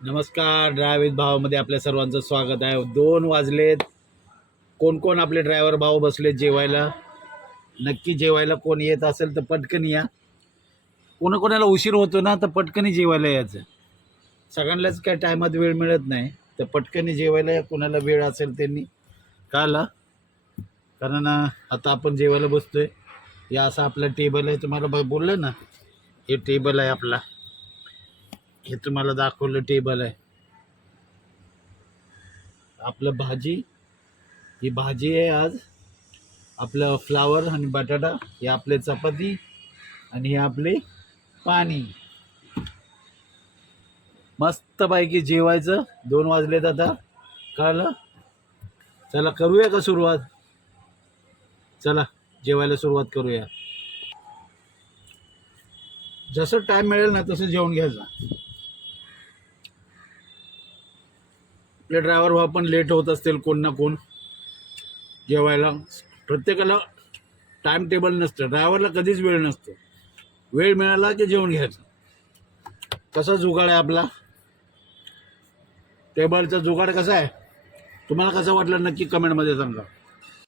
नमस्कार. ड्रायव्हित भावामध्ये आपल्या सर्वांचं स्वागत आहे. 2 वाजलेत. कोण कोण आपले ड्रायव्हर भाऊ बसलेत जेवायला? नक्की जेवायला कोण येत असेल तर पटकन या. कोणाकोणाला उशीर होतो ना तर पटकन जेवायला यायचं. सगळ्यांनाच काय टायमात वेळ मिळत नाही, तर पटकन जेवायला या. कोणाला वेळ असेल त्यांनी काला, कारण आता आपण जेवायला बसतोय. या असं आपला टेबल आहे, तुम्हाला बोललं ना, हे टेबल आहे आपला. हे तुम्हाला दाखवलं टेबल आहे आपलं. ही भाजी आहे आज. आपलं फ्लावर आणि बटाटा, हे आपले चपाती आणि हे आपले पाणी. मस्त पैकी जेवायचं. 2 वाजलेत आता, कळलं? चला करूया का सुरुवात? चला जेवायला सुरुवात करूया. जसं टाइम मिळेल ना तसं जेवण घ्यायचं. आपले ड्रायव्हर भाऊ पण लेट होत असतील कोण ना कोण जेवायला. प्रत्येकाला टाइम टेबल नसतं, ड्रायव्हरला कधीच वेळ नसतो. वेळ मिळाला की जेवण घ्यायचं. कसा जुगाड आहे आपला टेबलचा जुगाड कसा आहे? तुम्हाला कसं वाटलं नक्की कमेंटमध्ये सांगा.